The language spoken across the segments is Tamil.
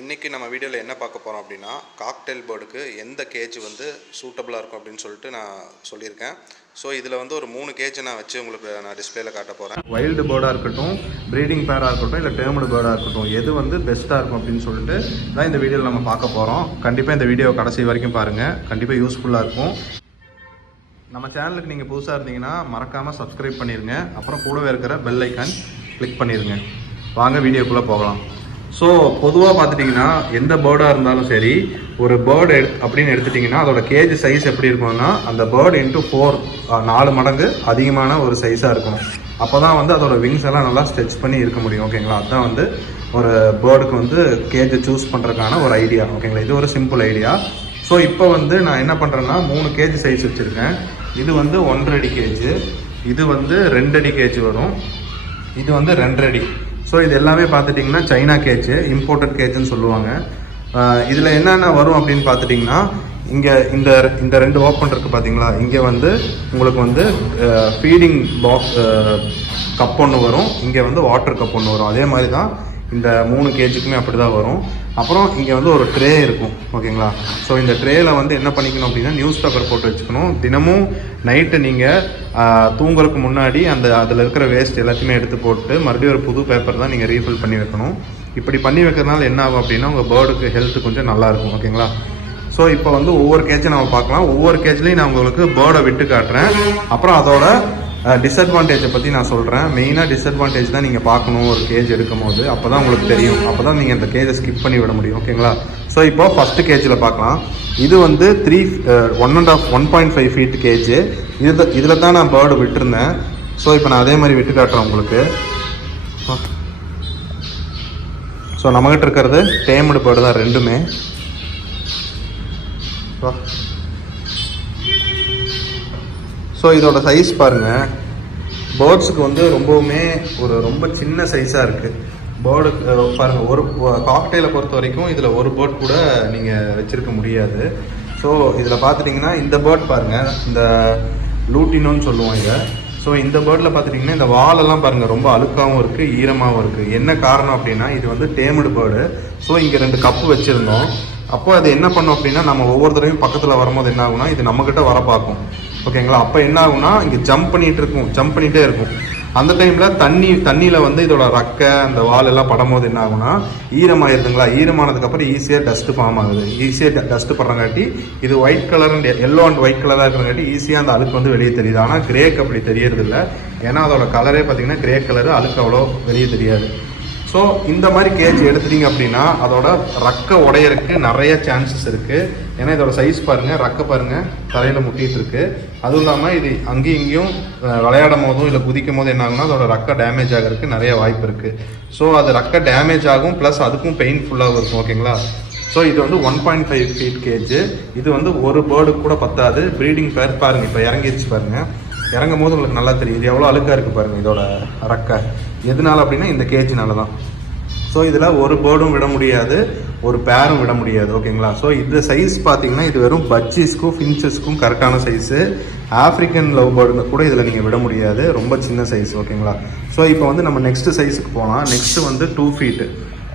இன்றைக்கி நம்ம வீடியோவில் என்ன பார்க்க போகிறோம் அப்படின்னா, காக்டெயில் பேர்டுக்கு எந்த கேஜ் வந்து சூட்டபுளாக இருக்கும் அப்படின்னு சொல்லிட்டு நான் சொல்லியிருக்கேன். ஸோ இதில் வந்து ஒரு 3 கேஜ் நான் வச்சு உங்களுக்கு நான் டிஸ்பிளேல காட்ட போகிறேன். வைல்டு பேர்டாக இருக்கட்டும், ப்ரீடிங் பேராக இருக்கட்டும், இல்லை டேர்ம்டு பேர்டாக இருக்கட்டும், எது வந்து பெஸ்ட்டாக இருக்கும் அப்படின்னு சொல்லிட்டு தான் இந்த வீடியோவில் நம்ம பார்க்க போகிறோம். கண்டிப்பாக இந்த வீடியோ கடைசி வரைக்கும் பாருங்கள், கண்டிப்பாக யூஸ்ஃபுல்லாக இருக்கும். நம்ம சேனலுக்கு நீங்கள் புதுசாக இருந்தீங்கன்னா மறக்காமல் சப்ஸ்கிரைப் பண்ணிடுங்க. அப்புறம் கூடவே இருக்கிற பெல் ஐக்கான் கிளிக் பண்ணிடுங்க. வாங்க வீடியோக்குள்ளே போகலாம். ஸோ பொதுவாக பார்த்துட்டிங்கன்னா எந்த பேர்டாக இருந்தாலும் சரி, ஒரு பேர்டு அப்படின்னு எடுத்துட்டிங்கன்னா அதோட கேஜ் சைஸ் எப்படி இருக்கணும்னா அந்த பேர்டு இன்ட்டு 4 மடங்கு அதிகமான ஒரு சைஸாக இருக்கணும். அப்போ தான் வந்து அதோட விங்ஸ் எல்லாம் நல்லா ஸ்ட்ரெச் பண்ணி இருக்க முடியும். ஓகேங்களா, அதுதான் வந்து ஒரு பேர்டுக்கு வந்து கேஜை சூஸ் பண்ணுறதுக்கான ஒரு ஐடியா. ஓகேங்களா, இது ஒரு சிம்பிள் ஐடியா. ஸோ இப்போ வந்து நான் என்ன பண்ணுறேன்னா 3 கேஜ் சைஸ் வச்சுருக்கேன். இது வந்து 1.5 அடி கேஜ், இது வந்து 2 அடி கேஜ் வரும், இது வந்து 2.5 அடி. ஸோ இது எல்லாமே பார்த்துட்டிங்கன்னா சைனா கேஜ், இம்போர்ட்டட் கேஜ்னு சொல்லுவாங்க. இதில் என்னென்ன வரும் அப்படின்னு பார்த்துட்டிங்கன்னா, இங்கே இந்த 2 ஓப்பன் இருக்குது பார்த்தீங்களா, இங்கே வந்து உங்களுக்கு வந்து ஃபீடிங் பாக்ஸ் கப் ஒன்று வரும், இங்கே வந்து வாட்டர் கப் ஒன்று வரும். அதே மாதிரி தான் இந்த 3 கேஜுக்குமே அப்படி தான் வரும். அப்புறம் இங்கே வந்து ஒரு ட்ரே இருக்கும். ஓகேங்களா, ஸோ இந்த ட்ரேயில் வந்து என்ன பண்ணிக்கணும் அப்படின்னா நியூஸ் பேப்பர் போட்டு வச்சுக்கணும். தினமும் நைட்டு நீங்கள் தூங்குறதுக்கு முன்னாடி அதில் இருக்கிற வேஸ்ட் எல்லாத்தையுமே எடுத்து போட்டு மறுபடியும் ஒரு புது பேப்பர் தான் நீங்கள் ரீஃபில் பண்ணி வைக்கணும். இப்படி பண்ணி வைக்கிறதுனால என்ன ஆகும் அப்படின்னா உங்கள் பேர்டுக்கு ஹெல்த்து கொஞ்சம் நல்லாயிருக்கும். ஓகேங்களா, ஸோ இப்போ வந்து ஒவ்வொரு கேஜும் நம்ம பார்க்கலாம். ஒவ்வொரு கேஜ்லேயும் நான் உங்களுக்கு பேர்டை விட்டு காட்டுறேன். அப்புறம் அதோட டிஸ்அட்வான்டேஜை பற்றி நான் சொல்கிறேன். மெயினாக டிஸ்அட்வான்டேஜ் தான் நீங்கள் பார்க்கணும் ஒரு கேஜ் எடுக்கும் போது. அப்போ தான் உங்களுக்கு தெரியும், அப்போ தான் நீங்கள் அந்த கேஜை ஸ்கிப் பண்ணி விட முடியும். ஓகேங்களா, ஸோ இப்போ ஃபஸ்ட்டு கேஜில் பார்க்கலாம். இது வந்து 1.5 ஃபீட் கேஜ். இதில் தான் நான் பேர்டு விட்டுருந்தேன். ஸோ இப்போ நான் அதே மாதிரி விட்டு காட்டுறேன் உங்களுக்கு. ஸோ நம்மகிட்ட இருக்கிறது டேம்டு பேர்டு தான் ரெண்டுமே. ஸோ இதோட சைஸ் பாருங்கள், பேர்ட்ஸுக்கு வந்து ரொம்ப சின்ன சைஸாக இருக்குது. பேர்டு பாருங்கள், ஒரு காக்டெயிலை பொறுத்த வரைக்கும் இதில் ஒரு பேர்ட் கூட நீங்கள் வச்சுருக்க முடியாது. ஸோ இதில் பார்த்துட்டிங்கன்னா இந்த பேர்ட் பாருங்கள், இந்த லூட்டினோன்னு சொல்லுவோம் இதை. ஸோ இந்த பேர்டில் பார்த்துட்டிங்கன்னா இந்த வாலெல்லாம் பாருங்கள் ரொம்ப அழுக்காகவும் இருக்குது, ஈரமாகவும் இருக்குது. என்ன காரணம் அப்படின்னா இது வந்து டேம்டு பேர்டு. ஸோ இங்கே 2 கப்பு வச்சுருந்தோம். அப்போ அது என்ன பண்ணோம் அப்படின்னா நம்ம ஒவ்வொரு தடவையும் பக்கத்தில் வரும்போது என்ன ஆகுனா இது நம்மக்கிட்ட வர பார்க்கும். ஓகேங்களா, அப்போ என்ன ஆகுனா இங்கே ஜம்ப் பண்ணிகிட்டே இருக்கும். அந்த டைமில் தண்ணியில் வந்து இதோட ரக்கை அந்த வால் எல்லாம் படும்போது என்ன ஆகுனா ஈரமாயிருதுங்களா. ஈரமானதுக்கப்புறம் ஈஸியாக டஸ்ட்டு ஃபார்ம் ஆகுது. ஈஸியாக டஸ்ட்டு படுறங்காட்டி இது white colour and yellow and white கலராக இருக்கிறங்காட்டி ஈஸியாக அந்த அழுக்கு வந்து வெளியே தெரியுது. ஆனால் கிரேக்கு அப்படி தெரியறதில்லை. ஏன்னா அதோட கலரே பார்த்திங்கன்னா கிரே கலரு, அழுக்கு அவ்வளோ வெளியே தெரியாது. ஸோ இந்த மாதிரி கேஜ் எடுத்துட்டீங்க அப்படின்னா அதோட ரக்கை உடையறதுக்கு நிறைய சான்சஸ் இருக்குது. ஏன்னா இதோட சைஸ் பாருங்கள், ரக்கை பாருங்கள் தரையில் முட்டிகிட்டு இருக்குது. அதுவும் இல்லாமல் இது அங்கேயும் இங்கேயும் விளையாடும் போதும் இல்லை குதிக்கும் போது என்ன ஆகுனா அதோட ரக்கை டேமேஜ் ஆகிறதுக்கு நிறைய வாய்ப்பு இருக்குது. ஸோ அது ரக்கை டேமேஜ் ஆகும், ப்ளஸ் அதுக்கும் பெயின்ஃபுல்லாகவும் இருக்கும். ஓகேங்களா, ஸோ இது வந்து 1.5 ஃபீட் கேஜ். இது வந்து ஒரு பேர்டு கூட பத்தாது. ப்ரீடிங் பேர் பாருங்கள், இப்போ இறங்கிடுச்சு பாருங்கள். இறங்கும் போது உங்களுக்கு நல்லா தெரியும் இது எவ்வளோ அழுக்காக இருக்குது பாருங்கள் இதோட ரக்கை. எதனால அப்படின்னா இந்த கேஜினால தான். ஸோ இதில் ஒரு பேர்டும் விட முடியாது, ஒரு பேரும் விட முடியாது. ஓகேங்களா, ஸோ இந்த சைஸ் பார்த்தீங்கன்னா இது வெறும் பட்ஜீஸ்க்கும் ஃபின்ச்சஸ்க்கும் கரெக்டான சைஸு. ஆஃப்ரிக்கன் லவ் பேர்டு கூட இதில் நீங்கள் விட முடியாது, ரொம்ப சின்ன சைஸ். ஓகேங்களா, ஸோ இப்போ வந்து நம்ம நெக்ஸ்ட்டு சைஸுக்கு போகலாம். நெக்ஸ்ட்டு வந்து 2 ஃபீட்டு.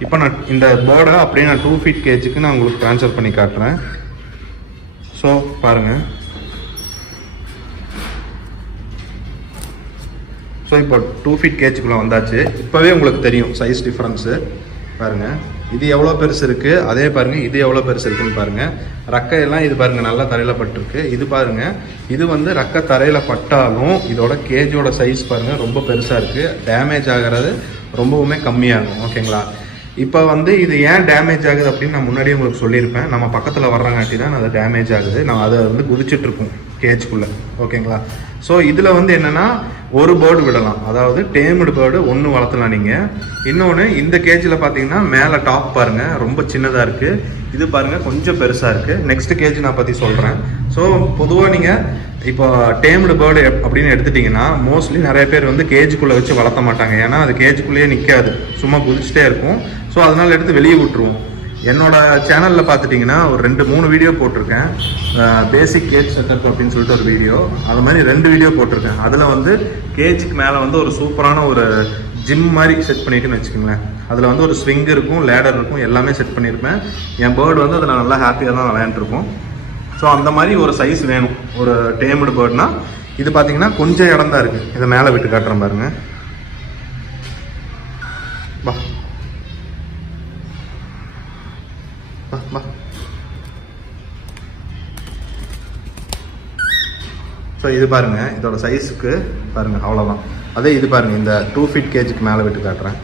இப்போ நான் இந்த பேர்டை அப்படியே நான் 2 ஃபீட் கேஜுக்கு நான் உங்களுக்கு ட்ரான்ஸ்ஃபர் பண்ணி காட்டுறேன். ஸோ பாருங்கள், ஸோ இப்போ 2 ஃபீட் கேஜுக்குள்ளே வந்தாச்சு. இப்போவே உங்களுக்கு தெரியும் சைஸ் டிஃப்ரென்ஸு பாருங்கள். இது எவ்வளோ பெருசு இருக்குது, அதே பாருங்கள் இது எவ்வளோ பெருசு இருக்குதுன்னு பாருங்கள். ரக்கையெல்லாம் இது பாருங்கள் நல்லா தரையில் பட்டிருக்கு. இது பாருங்கள், இது வந்து ரக்கை தரையில் பட்டாலும் இதோட கேஜோட சைஸ் பாருங்கள் ரொம்ப பெருசாக இருக்குது. டேமேஜ் ஆகிறது ரொம்பவுமே கம்மியாகும். ஓகேங்களா, இப்போ வந்து இது ஏன் டேமேஜ் ஆகுது அப்படின்னு நான் முன்னாடியே உங்களுக்கு சொல்லியிருப்பேன். நம்ம பக்கத்தில் வர்றங்காட்டி தான் அது டேமேஜ் ஆகுது. நான் அதை வந்து குதிச்சிட்ருக்கோம் கேஜுக்குள்ளே. ஓகேங்களா, ஸோ இதில் வந்து என்னென்னா ஒரு பேர்டு விடலாம், அதாவது டேம்டு பேர்டு 1 வளர்த்தலாம் நீங்கள். இன்னொன்று இந்த கேஜில் பார்த்தீங்கன்னா மேலே டாப் பாருங்கள் ரொம்ப சின்னதாக இருக்குது, இது பாருங்கள் கொஞ்சம் பெருசாக இருக்குது. நெக்ஸ்ட் கேஜ் நான் பற்றி சொல்கிறேன். ஸோ பொதுவாக நீங்கள் இப்போ டேம்டு பேர்டு அப்படின்னு எடுத்துட்டிங்கன்னா மோஸ்ட்லி நிறைய பேர் வந்து கேஜுக்குள்ளே வச்சு வளர்த்த மாட்டாங்க. ஏன்னா அது கேஜுக்குள்ளேயே நிற்காது, சும்மா குதிச்சுட்டே இருக்கும். ஸோ அதனால் எடுத்து வெளியே விட்டுருவோம். என்னோட சேனலில் பார்த்துட்டிங்கன்னா ஒரு 2-3 வீடியோ போட்டிருக்கேன். பேசிக் கேஜ் செட்டப் அப்படின்னு சொல்லிட்டு ஒரு வீடியோ, அது மாதிரி 2 வீடியோ போட்டிருக்கேன். அதில் வந்து கேஜுக்கு மேலே வந்து ஒரு சூப்பரான ஒரு ஜிம் மாதிரி செட் பண்ணிட்டுன்னு வச்சுக்கோங்களேன். அதில் வந்து ஒரு ஸ்விங் இருக்கும், லேடர் இருக்கும், எல்லாமே செட் பண்ணியிருப்பேன். என் பேர்டு வந்து அதில் நல்லா ஹாப்பியாக தான் விளையாண்டுருக்கும். ஸோ அந்த மாதிரி ஒரு சைஸ் வேணும் ஒரு டேம்டு பேர்ட்னா. இது பார்த்தீங்கன்னா கொஞ்சம் இடம் தான் இருக்குது. இதை மேலே விட்டு காட்டுறேன் பாருங்கள். பா பா பா. ஸோ இது பாருங்கள், இதோட சைஸுக்கு பாருங்கள், அவ்வளோதான். அதே இது பாருங்கள், இந்த 2 ஃபீட் கேஜுக்கு மேலே விட்டு காட்டுறேன்.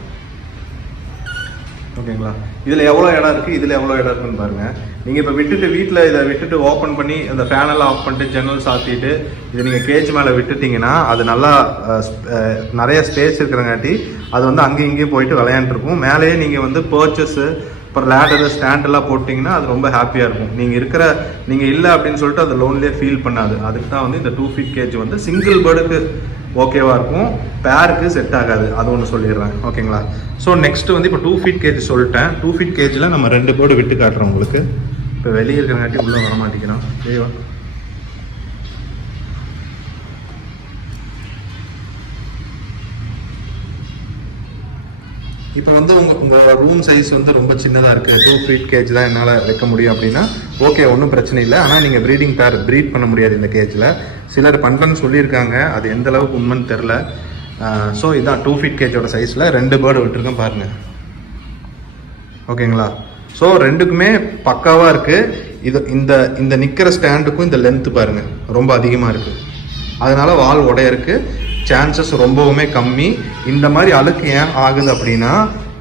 ஓகேங்களா? இதில் எவ்வளோ இடம் இருக்குது, இதில் எவ்வளோ இடம் இருக்குன்னு பாருங்கள். நீங்கள் இப்போ விட்டுட்டு வீட்டில் இதை விட்டுட்டு ஓப்பன் பண்ணி அந்த ஃபேனெல்லாம் ஆஃப் பண்ணிட்டு ஜன்னல் சாத்திட்டு இதை நீங்கள் கேஜ் மேலே விட்டுட்டிங்கன்னா அது நல்லா நிறைய ஸ்பேஸ் இருக்கிறங்காட்டி அது வந்து அங்கேயும் இங்கேயும் போயிட்டு விளையாண்டுருக்கும். மேலேயே நீங்கள் வந்து பர்ச்சஸு அப்புறம் லேடரு ஸ்டாண்டெல்லாம் போட்டிங்கன்னா அது ரொம்ப ஹாப்பியாக இருக்கும். நீங்கள் இல்லை அப்படின்னு சொல்லிட்டு அது லோன்லேயே ஃபீல் பண்ணாது. அதுக்கு தான் வந்து இந்த 2 ஃபீட் கேஜ் வந்து சிங்கிள் பேர்டுக்கு ஓகேவாக இருக்கும், பேருக்கு செட் ஆகாது. அது ஒன்று சொல்லிடுறேன். ஓகேங்களா? ஸோ நெக்ஸ்ட் வந்து இப்போ 2 ஃபீட் கேஜ் சொல்லிட்டேன். 2 ஃபீட் கேஜில் நம்ம 2 பேர்டு விட்டு காட்டுறோம் உங்களுக்கு. இப்போ வெளியே இருக்கிறங்காட்டி உள்ளே வர மாட்டேங்கிறோம். சரிவா? இப்போ வந்து உங்கள் ரூம் சைஸ் வந்து ரொம்ப சின்னதாக இருக்குது, 2 ஃபீட் கேஜ் தான் என்னால் வைக்க முடியும் அப்படின்னா ஓகே, ஒன்றும் பிரச்சனை இல்லை. ஆனால் நீங்கள் ப்ரீடிங் பேர் ப்ரீட் பண்ண முடியாது இந்த கேஜில். சிலர் பண்ணுறேன்னு சொல்லியிருக்காங்க, அது எந்த அளவுக்கு உண்மைன்னு தெரில. ஸோ இதுதான் 2 ஃபீட் கேஜோட சைஸில் 2 பேர்டு விட்டுருக்கேன் பாருங்கள். ஓகேங்களா? ஸோ ரெண்டுக்குமே பக்காவாக இருக்குது. இது இந்த நிற்கிற ஸ்டாண்டுக்கும் இந்த லென்த்து பாருங்கள் ரொம்ப அதிகமாக இருக்குது. அதனால் வால் உடையருக்கு சான்சஸ் ரொம்பவுமே கம்மி. இந்த மாதிரி அழுக்கு ஏன் ஆகுது அப்படின்னா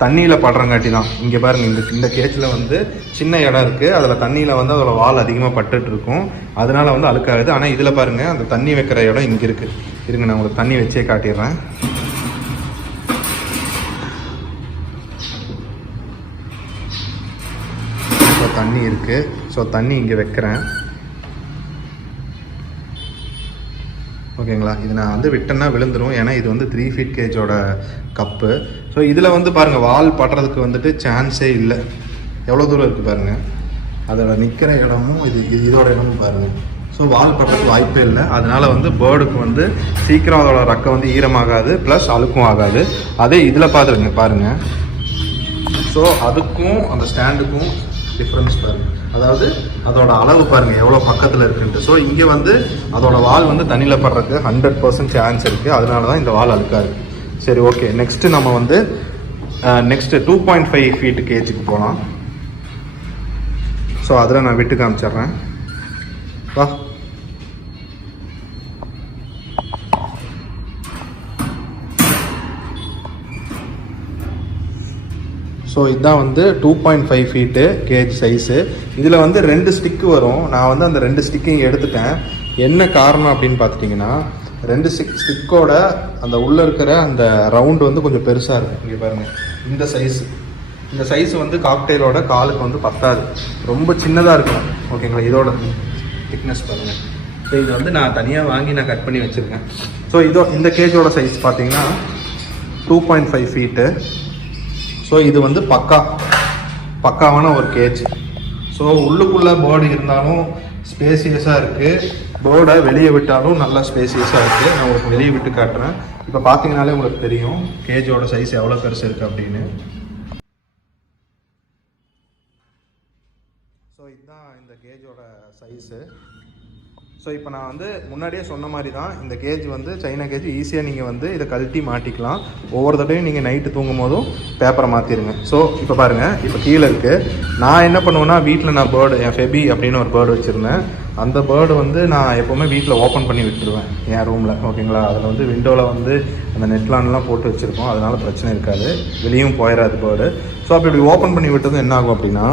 தண்ணியில் படுறங்காட்டி தான். இங்கே பாருங்கள், இந்த கேஜில் வந்து சின்ன இடம் இருக்குது, அதில் தண்ணியில் வந்து அதோட வால் அதிகமாக பட்டுட்ருக்கும், அதனால் வந்து அழுக்காகுது. ஆனால் இதில் பாருங்கள், அந்த தண்ணி வைக்கிற இடம் இங்கே இருக்குது. இருங்க, நான் உங்களுக்கு தண்ணி வச்சே காட்டிடுறேன். ஸோ தண்ணி இருக்குது. ஸோ தண்ணி இங்கே வைக்கிறேன். ஓகேங்களா? இது நான் வந்து விட்டேன்னா விழுந்துடும், ஏன்னா இது வந்து 3 ஃபீட் கேஜோட கப்பு. ஸோ இதில் வந்து பாருங்கள், வால் படுறதுக்கு வந்துட்டு சான்ஸே இல்லை. எவ்வளோ தூரம் இருக்குது பாருங்கள், அதோட நிற்கிற இடமும் இதோட இடமும் பாருங்கள். ஸோ வால் படுறதுக்கு வாய்ப்பே இல்லை. அதனால் வந்து பேர்டுக்கு வந்து சீக்கிரம் அதோட ரக்கை வந்து ஈரமாகாது, ப்ளஸ் அழுக்கும் ஆகாது. அதே இதில் பார்த்துருங்க பாருங்கள். ஸோ அதுக்கும் அந்த ஸ்டாண்டுக்கும் டிஃப்ரென்ஸ் பாருங்கள். அதாவது அதோட அளவு பாருங்கள் எவ்வளோ பக்கத்தில் இருக்குன்ட்டு. ஸோ இங்கே வந்து அதோட வால் வந்து தண்ணியில் படுறதுக்கு 100% சான்ஸ் இருக்குது. அதனால தான் இந்த வால் அழுக்காது. சரி, ஓகே. நெக்ஸ்ட்டு நம்ம வந்து நெக்ஸ்ட்டு 2.5 ஃபீட் கேஜுக்கு போகலாம். ஸோ அதில் நான் விட்டு காமிச்சிட்றேன். வா. ஸோ இதுதான் வந்து 2.5 ஃபீட்டு கேஜ் சைஸு. இதில் வந்து 2 ஸ்டிக்கு வரும். நான் வந்து அந்த 2 ஸ்டிக்கையும் எடுத்துட்டேன். என்ன காரணம் அப்படின்னு பார்த்துட்டிங்கன்னா, 2 ஸ்டிக்கோட அந்த உள்ளே இருக்கிற அந்த ரவுண்டு வந்து கொஞ்சம் பெருசாக இருக்கும். இங்கே பாருங்கள், இந்த சைஸ் வந்து காக்டெயிலோட காலுக்கு வந்து பத்தாது, ரொம்ப சின்னதாக இருக்கும். ஓகேங்களா? இதோட திக்னஸ் பாருங்கள். ஸோ இது வந்து நான் தனியாக வாங்கி நான் கட் பண்ணி வச்சுருக்கேன். ஸோ இந்த கேஜோட சைஸ் பார்த்தீங்கன்னா 2.5 ஃபீட்டு. ஸோ இது வந்து பக்காவான ஒரு கேஜ். ஸோ உள்ளுக்குள்ளே பேர்டு இருந்தாலும் ஸ்பேசியஸாக இருக்குது, பேர்டை வெளியே விட்டாலும் நல்லா ஸ்பேசியஸாக இருக்குது. நான் உங்களுக்கு வெளியே விட்டு காட்டுறேன். இப்போ பார்த்தீங்கனாலே உங்களுக்கு தெரியும் கேஜோட சைஸ் எவ்வளோ பெருசு இருக்குது அப்படின்னு. ஸோ இதுதான் இந்த கேஜோட சைஸு. ஸோ இப்போ நான் வந்து முன்னாடியே சொன்ன மாதிரி தான், இந்த கேஜ் வந்து சைனா கேஜ் ஈஸியாக நீங்கள் வந்து இதை கழட்டி மாட்டிக்கலாம். ஒவ்வொரு தடவையும் நீங்கள் நைட்டு தூங்கும் போதும் பேப்பரை மாற்றிடுங்க. ஸோ இப்போ பாருங்கள், இப்போ கீழே இருக்குது. நான் என்ன பண்ணுவேன்னா, வீட்டில் நான் பேர்டு, என் ஃபெபி அப்படின்னு ஒரு பேர்டு வச்சுருந்தேன். அந்த பேர்டு வந்து நான் எப்போவுமே வீட்டில் ஓப்பன் பண்ணி விட்டுருவேன் என் ரூமில். ஓகேங்களா? அதில் வந்து விண்டோவில் வந்து அந்த நெட்லான்லாம் போட்டு வச்சுருக்கோம், அதனால் பிரச்சனை இருக்காது, வெளியும் போயிடாது பேர்டு. ஸோ அப்படி ஓப்பன் பண்ணி விட்டதும் என்ன ஆகும் அப்படின்னா,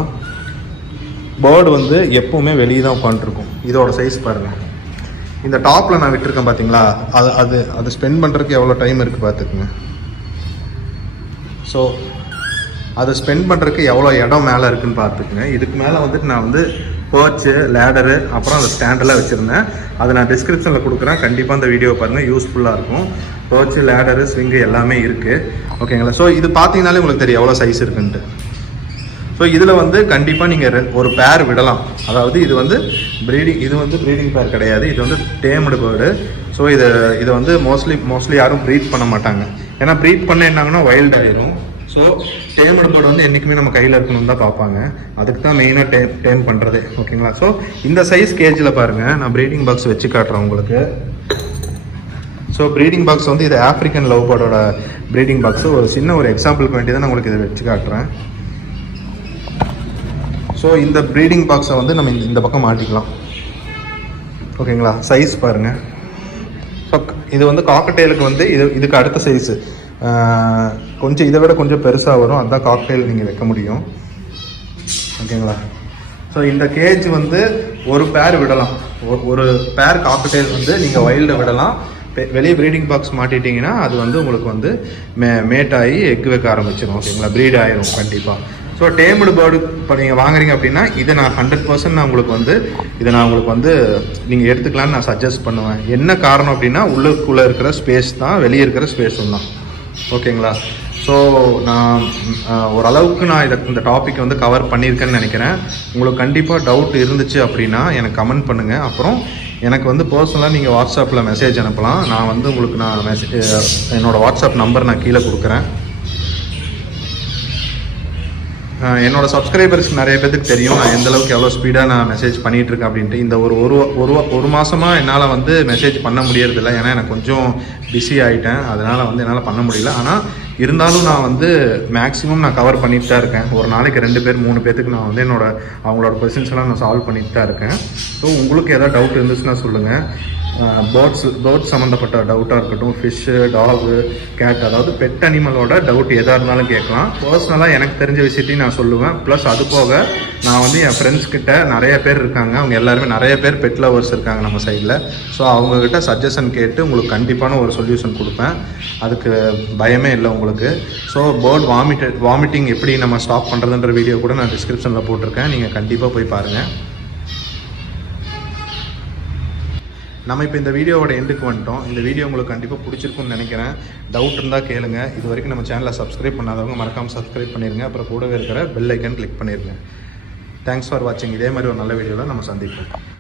பேர்டு வந்து எப்போவுமே வெளியே தான் உட்காந்துருக்கும். இதோட சைஸ் பாருங்கள். இந்த டாப்பில் நான் விட்டுருக்கேன் பார்த்தீங்களா, அது ஸ்பெண்ட் பண்ணுறதுக்கு எவ்வளோ டைம் இருக்குது பார்த்துக்குங்க. ஸோ அதை ஸ்பெண்ட் பண்ணுறதுக்கு எவ்வளோ இடம் மேலே இருக்குதுன்னு பார்த்துக்குங்க. இதுக்கு மேலே வந்துட்டு நான் வந்து பர்ச்சு, லேடரு, அப்புறம் அந்த ஸ்டாண்டெல்லாம் வச்சுருந்தேன். அதை நான் டிஸ்கிரிப்ஷனில் கொடுக்குறேன், கண்டிப்பாக அந்த வீடியோ பாருங்கள், யூஸ்ஃபுல்லாக இருக்கும். பர்ச்சு, லேடரு, ஸ்விங்கு எல்லாமே இருக்குது. ஓகேங்களா? ஸோ இது பார்த்தீங்கனாலே உங்களுக்கு தெரியும் எவ்வளோ சைஸ் இருக்குன்ட்டு. ஸோ இதில் வந்து கண்டிப்பாக நீங்கள் ஒரு பேர் விடலாம். அதாவது இது வந்து ப்ரீடிங் பேர் கிடையாது, இது வந்து டேம்டு பேர்டு. ஸோ இதை வந்து மோஸ்ட்லி யாரும் ப்ரீட் பண்ண மாட்டாங்க. ஏன்னா ப்ரீட் பண்ண என்னாங்கன்னா வைல்ட் ஆயிரும். ஸோ டேம்டு பேர்டு வந்து என்றைக்குமே நம்ம கையில் இருக்கணும்னு தான் பார்ப்பாங்க. அதுக்கு தான் மெயினாக டேம் பண்ணுறது. ஓகேங்களா? ஸோ இந்த சைஸ் கேஜில் பாருங்கள், நான் ப்ரீடிங் பாக்ஸ் வச்சு காட்டுறேன் உங்களுக்கு. ஸோ ப்ரீடிங் பாக்ஸ் வந்து இது ஆஃப்ரிக்கன் லவ் பேர்டோட ப்ரீடிங் பாக்ஸ். ஒரு சின்ன ஒரு எக்ஸாம்பிளுக்கு வேண்டி தான் நான் உங்களுக்கு இதை வச்சு காட்டுறேன். ஸோ இந்த ப்ரீடிங் பாக்ஸை வந்து நம்ம இந்த பக்கம் மாட்டிக்கலாம். ஓகேங்களா? சைஸ் பாருங்கள். ஸோ இது வந்து காக்கடெயிலுக்கு வந்து இதுக்கு அடுத்த சைஸு கொஞ்சம் இதை விட கொஞ்சம் பெருசாக வரும். அதுதான் காக்டெயில் நீங்கள் வைக்க முடியும். ஓகேங்களா? ஸோ இந்த கேஜ் வந்து ஒரு பேர் விடலாம். ஒரு பேர் காக்டெயில் வந்து நீங்கள் வைல்டை விடலாம். வெளியே ப்ரீடிங் பாக்ஸ் மாட்டிட்டிங்கன்னா அது வந்து உங்களுக்கு வந்து மேட் ஆகி எக் வைக்க ஆரம்பிச்சிடும். ஓகேங்களா? ப்ரீட் ஆயிரும் கண்டிப்பாக. ஸோ டேம்டு பேர்டு இப்போ நீங்கள் வாங்குறீங்க அப்படின்னா இதை நான் 100% நான் உங்களுக்கு வந்து நீங்கள் எடுத்துக்கலான்னு நான் சஜஸ்ட் பண்ணுவேன். என்ன காரணம் அப்படின்னா உள்ளுக்குள்ளே இருக்கிற ஸ்பேஸ் தான், வெளியே இருக்கிற ஸ்பேஸும் தான். ஓகேங்களா? ஸோ நான் ஓரளவுக்கு நான் இந்த டாபிக் வந்து கவர் பண்ணியிருக்கேன்னு நினைக்கிறேன். உங்களுக்கு கண்டிப்பாக டவுட் இருந்துச்சு அப்படின்னா எனக்கு கமெண்ட் பண்ணுங்கள். அப்புறம் எனக்கு வந்து பர்சனலாக நீங்கள் வாட்ஸ்அப்பில் மெசேஜ் அனுப்பலாம். நான் வந்து உங்களுக்கு என்னோடய வாட்ஸ்அப் நம்பர் நான் கீழே கொடுக்குறேன். என்னோட சப்ஸ்கிரைபர்ஸ்க்கு நிறைய பேருக்கு தெரியும் நான் எந்தளவுக்கு எவ்வளோ ஸ்பீடாக நான் மெசேஜ் பண்ணிகிட்ருக்கேன் அப்படின்ட்டு. இந்த ஒரு மாதமாக என்னால் வந்து மெசேஜ் பண்ண முடியறதில்ல. ஏன்னா எனக்கு கொஞ்சம் பிஸி ஆகிட்டேன். அதனால் வந்து என்னால் பண்ண முடியல. ஆனால் இருந்தாலும் நான் வந்து மேக்ஸிமம் நான் கவர் பண்ணிட்டு தான் இருக்கேன். ஒரு நாளைக்கு 2 பேர் 3 பேர்த்துக்கு நான் வந்து அவங்களோட கொஸ்டின்ஸ் எல்லாம் நான் சால்வ் பண்ணிட்டு தான் இருக்கேன். ஸோ உங்களுக்கு எதாவது டவுட் இருந்துச்சுன்னா சொல்லுங்கள். பேர்ட்ஸ் சம்மந்தப்பட்ட டவுட்டாக இருக்கட்டும், ஃபிஷ்ஷு, டாகு, கேட், அதாவது பெட் அனிமலோட டவுட் எதாக இருந்தாலும் கேட்கலாம். பர்சனலாக எனக்கு தெரிஞ்ச விஷயத்தையும் நான் சொல்லுவேன். ப்ளஸ் அது போக நான் வந்து என் ஃப்ரெண்ட்ஸ் கிட்ட நிறைய பேர் இருக்காங்க. அவங்க எல்லாருமே நிறைய பேர் பெட் லவர்ஸ் இருக்காங்க நம்ம சைடில். ஸோ அவங்கக்கிட்ட சஜஷன் கேட்டு உங்களுக்கு கண்டிப்பான ஒரு சொல்யூஷன் கொடுப்பேன். அதுக்கு பயமே இல்லை உங்களுக்கு. ஸோ பேர்ட் வாமிட்டிங் எப்படி நம்ம ஸ்டாப் பண்ணுறதுன்ற வீடியோ கூட நான் டிஸ்கிரிப்ஷனில் போட்டிருக்கேன். நீங்கள் கண்டிப்பாக போய் பாருங்கள். நம்ம இப்போ இந்த வீடியோவோட எண்டுக்கு வந்துட்டோம். இந்த வீடியோ உங்களுக்கு கண்டிப்பாக பிடிச்சிருக்குன்னு நினைக்கிறேன். டவுட் இருந்தால் கேளுங்க. இது வரைக்கும் நம்ம சேனலை சப்ஸ்கிரைப் பண்ணாதவங்க மறக்காமல் சப்ஸ்கிரைப் பண்ணிடுங்க. அப்புறம் கூடவே இருக்கிற பெல் ஐக்கன் கிளிக் பண்ணிடுங்க. தேங்க்ஸ் ஃபார் வாட்சிங். இதே மாதிரி ஒரு நல்ல வீடியோவில் நம்ம சந்திப்போம்.